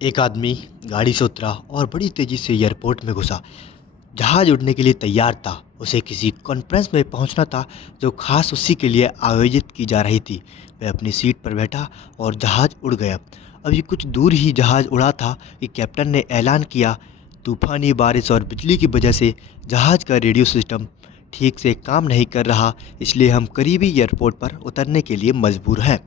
एक आदमी गाड़ी से उतरा और बड़ी तेजी से एयरपोर्ट में घुसा। जहाज उड़ने के लिए तैयार था। उसे किसी कॉन्फ्रेंस में पहुंचना था जो खास उसी के लिए आयोजित की जा रही थी। वह अपनी सीट पर बैठा और जहाज उड़ गया। अभी कुछ दूर ही जहाज उड़ा था कि कैप्टन ने ऐलान किया, तूफानी बारिश और बिजली की वजह से जहाज का रेडियो सिस्टम ठीक से काम नहीं कर रहा, इसलिए हम करीबी एयरपोर्ट पर उतरने के लिए मजबूर हैं।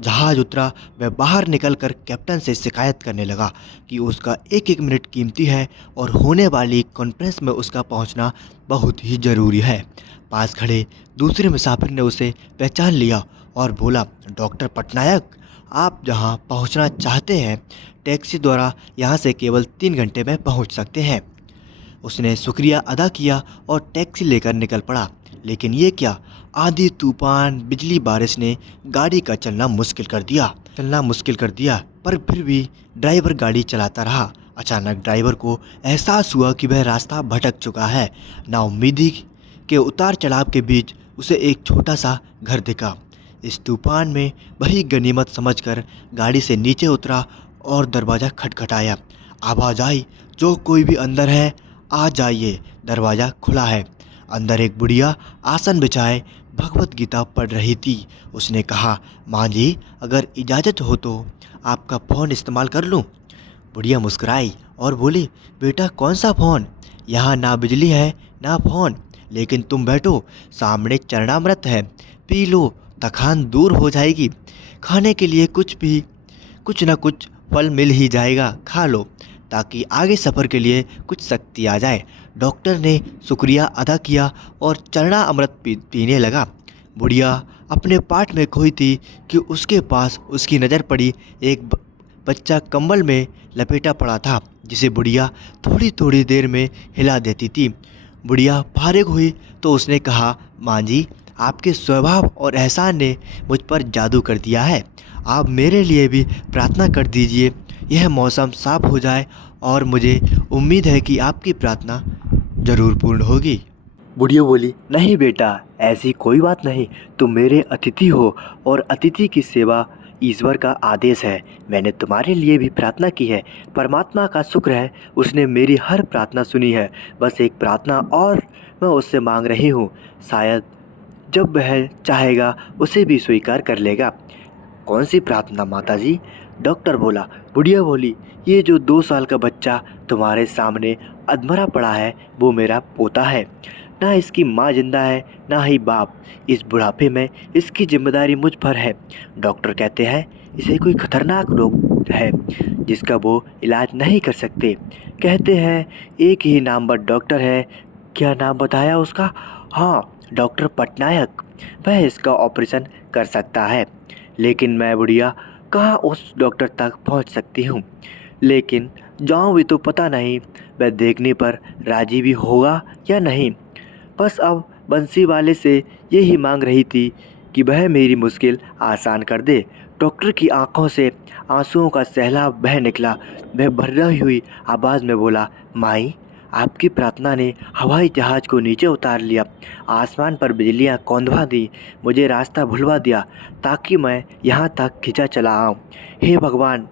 जहाज उतरा। वह बाहर निकलकर कैप्टन से शिकायत करने लगा कि उसका एक एक मिनट कीमती है और होने वाली कॉन्फ्रेंस में उसका पहुंचना बहुत ही ज़रूरी है। पास खड़े दूसरे मुसाफिर ने उसे पहचान लिया और बोला, डॉक्टर पटनायक, आप जहां पहुंचना चाहते हैं टैक्सी द्वारा यहाँ से केवल 3 घंटे में पहुंच सकते हैं। उसने शुक्रिया अदा किया और टैक्सी लेकर निकल पड़ा। लेकिन ये क्या, आंधी तूफान बिजली बारिश ने गाड़ी का चलना मुश्किल कर दिया। पर फिर भी ड्राइवर गाड़ी चलाता रहा। अचानक ड्राइवर को एहसास हुआ कि वह रास्ता भटक चुका है। नाउम्मीदी के उतार चढ़ाव के बीच उसे एक छोटा सा घर दिखा। इस तूफान में वही गनीमत समझकर गाड़ी से नीचे उतरा और दरवाज़ा खटखटाया। आवाज़ आई, जो कोई भी अंदर है आ जाइए। दरवाज़ा खुला है। अंदर एक बुढ़िया आसन बिछाए भगवत गीता पढ़ रही थी। उसने कहा, माँ जी, अगर इजाज़त हो तो आपका फ़ोन इस्तेमाल कर लूँ। बुढ़िया मुस्कुराई और बोली, बेटा कौन सा फ़ोन, यहाँ ना बिजली है ना फ़ोन। लेकिन तुम बैठो, सामने चरणामृत है, पी लो, थकान दूर हो जाएगी। खाने के लिए कुछ ना कुछ फल मिल ही जाएगा, खा लो ताकि आगे सफ़र के लिए कुछ शक्ति आ जाए। डॉक्टर ने शुक्रिया अदा किया और चरणा अमृत पीने लगा। बुढ़िया अपने पाठ में खोई थी कि उसके पास उसकी नज़र पड़ी। एक बच्चा कंबल में लपेटा पड़ा था जिसे बुढ़िया थोड़ी थोड़ी देर में हिला देती थी। बुढ़िया फारिग हुई तो उसने कहा, माँ जी, आपके स्वभाव और एहसान ने मुझ पर जादू कर दिया है। आप मेरे लिए भी प्रार्थना कर दीजिए, यह मौसम साफ हो जाए और मुझे उम्मीद है कि आपकी प्रार्थना ज़रूर पूर्ण होगी। बुढ़िया बोली, नहीं बेटा, ऐसी कोई बात नहीं। तुम मेरे अतिथि हो और अतिथि की सेवा ईश्वर का आदेश है। मैंने तुम्हारे लिए भी प्रार्थना की है। परमात्मा का शुक्र है, उसने मेरी हर प्रार्थना सुनी है। बस एक प्रार्थना और मैं उससे मांग रही हूँ। शायद जब वह चाहेगा उसे भी स्वीकार कर लेगा। कौन सी प्रार्थना माताजी? डॉक्टर बोला। बुढ़िया बोली, ये जो 2 साल का बच्चा तुम्हारे सामने अधमरा पड़ा है वो मेरा पोता है। ना इसकी माँ जिंदा है ना ही बाप। इस बुढ़ापे में इसकी जिम्मेदारी मुझ पर है। डॉक्टर कहते हैं इसे कोई खतरनाक रोग है जिसका वो इलाज नहीं कर सकते। कहते हैं एक ही नाम पर डॉक्टर है। क्या नाम बताया उसका? हाँ, डॉक्टर पटनायक। वह इसका ऑपरेशन कर सकता है। लेकिन मैं बुढ़िया कहाँ उस डॉक्टर तक पहुँच सकती हूँ? लेकिन जाऊँ भी तो पता नहीं वह देखने पर राजी भी होगा या नहीं। बस अब बंसी वाले से यही मांग रही थी कि वह मेरी मुश्किल आसान कर दे। डॉक्टर की आंखों से आंसुओं का सैलाब बह निकला। वह भर्राई हुई आवाज़ में बोला, माई, आपकी प्रार्थना ने हवाई जहाज को नीचे उतार लिया, आसमान पर बिजलियां कौंधवा दी, मुझे रास्ता भुलवा दिया ताकि मैं यहाँ तक खिंचा चला आऊँ। हे भगवान,